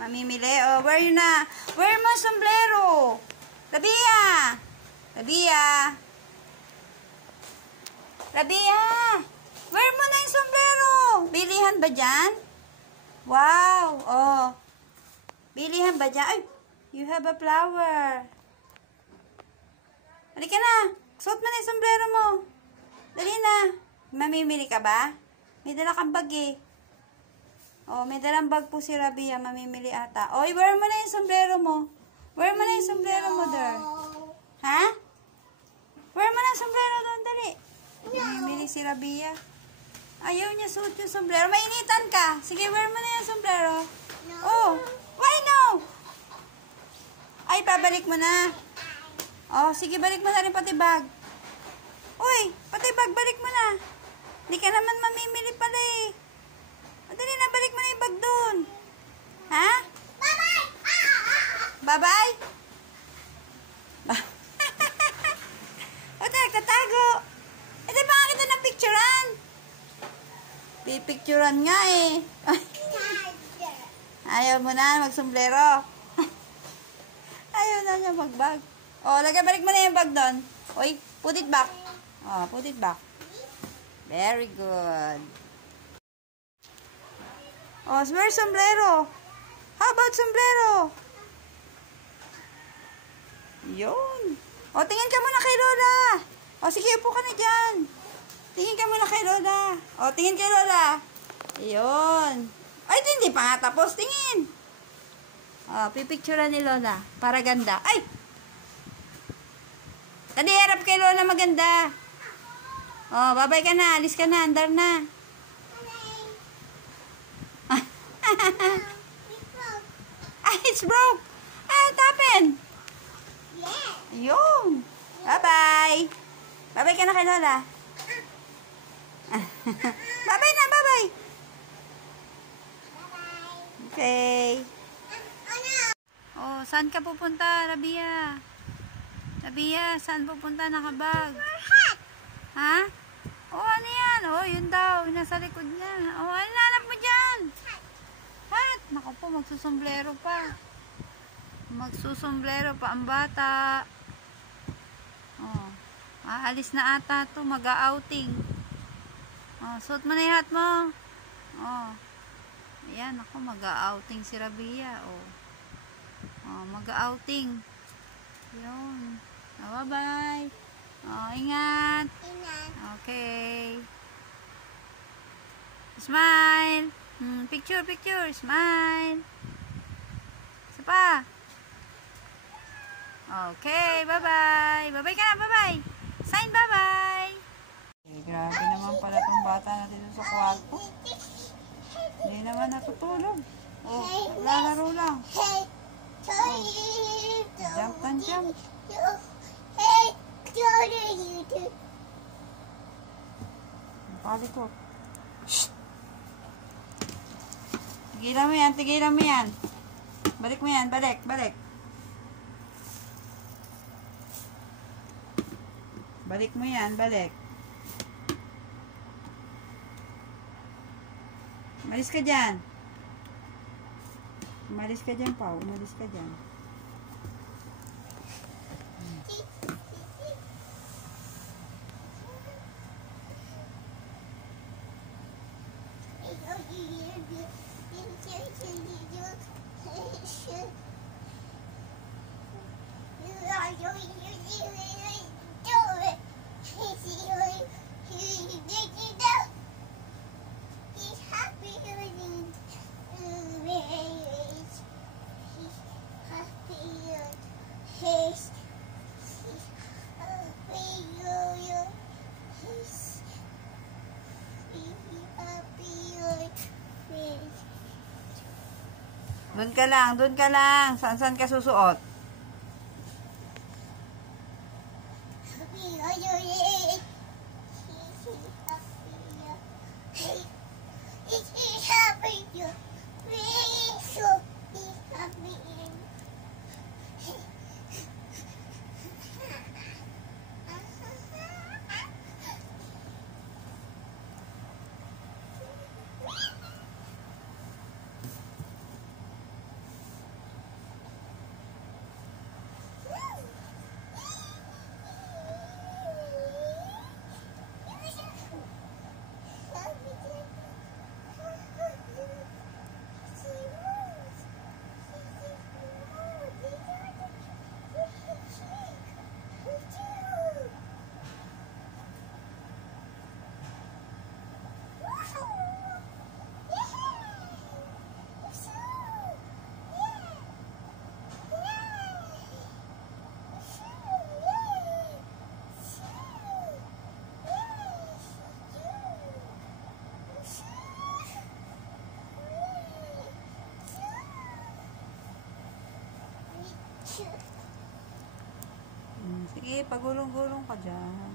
Mamimili. Oh, wear yun na. Wear mo sombrero. Rabia. Rabia. Rabia. Wear mo na yung sombrero. Bilihan ba dyan? Wow. Oh. Bilihan ba dyan? Ay, you have a flower. Halika na. Suot mo na yung sombrero mo. Dali na. Mamimili ka ba? May dala kang bag eh. Oh, may dalang bag po si Rabia. Mamimili ata. Oh, wear mo na yung sombrero mo. Wear mo na yung sombrero mo, der. Ha? Wear mo na yung sombrero doon, dali. Mamimili si Rabia. Ayaw niya suot yung sombrero. Mainitan ka. Sige, wear mo na yung sombrero. Oh, why no? Ay, pabalik mo na. Oh, sige, balik mo na rin pati bag. Uy, pati bag, balik mo na. Hindi ka naman mamimili pala eh. Madali na, balik mo na yung bag doon. Ha? Bye-bye! Bye-bye? O, nagtatago. E, di ba nga kita ng picturean? Pipicturean nga eh. Ayaw mo na magsombrero. Ayaw na niya magbag. O, balik mo na yung bag doon. Uy, put it back. O, put it back. Very good. Oh, wear sombrero. How about sombrero? Yun. Oh, tingin ka muna kay Lola. Oh, sige, upo ka na dyan. Tingin ka muna kay Lola. Oh, tingin kay Lola. Yun. Ay, hindi pa nga tapos. Tingin. Oh, pipicturean ni Lola. Para ganda. Ay! Tadi, harap kay Lola maganda. Oh, babay ka na. Alis ka na. Andar na. Ah, it's broke. Ah, what happened? Yeah. Yun. Bye-bye. Bye-bye ka na kay Lola. Bye-bye na, bye-bye. Okay. Oh, saan ka pupunta, Rabia? Rabia, saan pupunta? Nakabag. Ha? Oh, ano yan? Oh, yun daw. Nasa likod niya. Oh, ano nanap mo dyan? Hat? Naku po, magsusombrero pa. Magsusombrero pa ang bata. Oh, aalis na ata to. Mag-outing. Oh, suot mo na yung hat mo. Oh. Ayan, ako mag-outing si Rabia. Oh. Oh, mag-outing. Yun. Oh, bye-bye. Oh, ingat. Ingat. Okay. Smile. Picture, picture. Smile. Isa pa. Okay, bye-bye. Bye-bye ka na, bye-bye. Sign bye-bye. Eh, grabe naman pala tong bata na dito sa kwarto. Hindi naman natutulog. Oh, lalaro lang. Oh. Jump and jump. Palikot. Shh! Tigilan mo yan, tigilan mo yan. Balik mo yan, balik, balik. Balik mo yan, balik. Umalis ka dyan. Umalis ka dyan, Pao. Umalis ka dyan. Doon ka lang, doon ka lang. Saan ka susuot? Sige, pagulong-gulong ka dyan.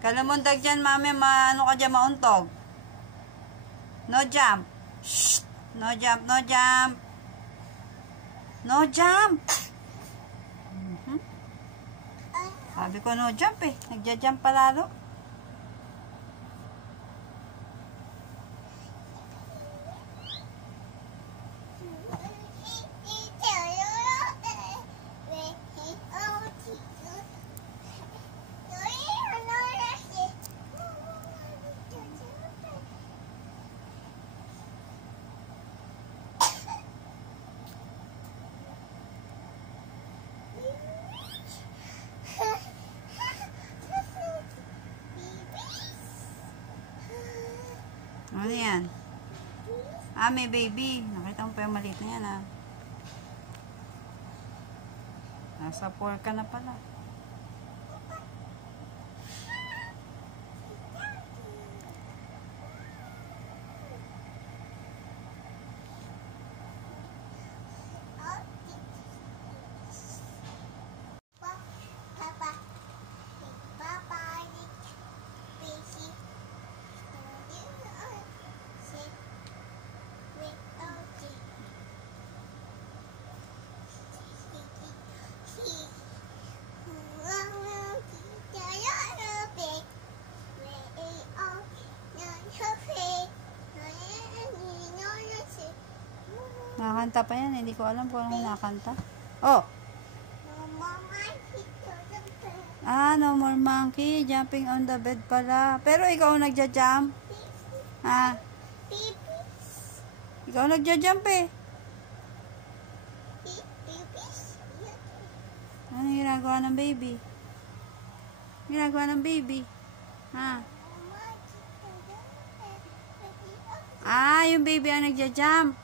Kalamundag dyan, mami, ano ka dyan, mauntog. No jump. Shh! No jump, no jump. No jump. Sabi ko no jump eh. Nagja-jump pa lalo. Ano yan? May baby. Nakita mo pa yung maliit na yan, Nasa 4 ka na pala. Nakakanta pa yan. Hindi ko alam kung anong nakakanta. Oh! No more monkey. Jumping on the bed pala. Pero ikaw nagja-jump. Ikaw nagja-jump eh. Ano ginagawa ng baby? Ginagawa ng baby? Yung baby ang nagja-jump.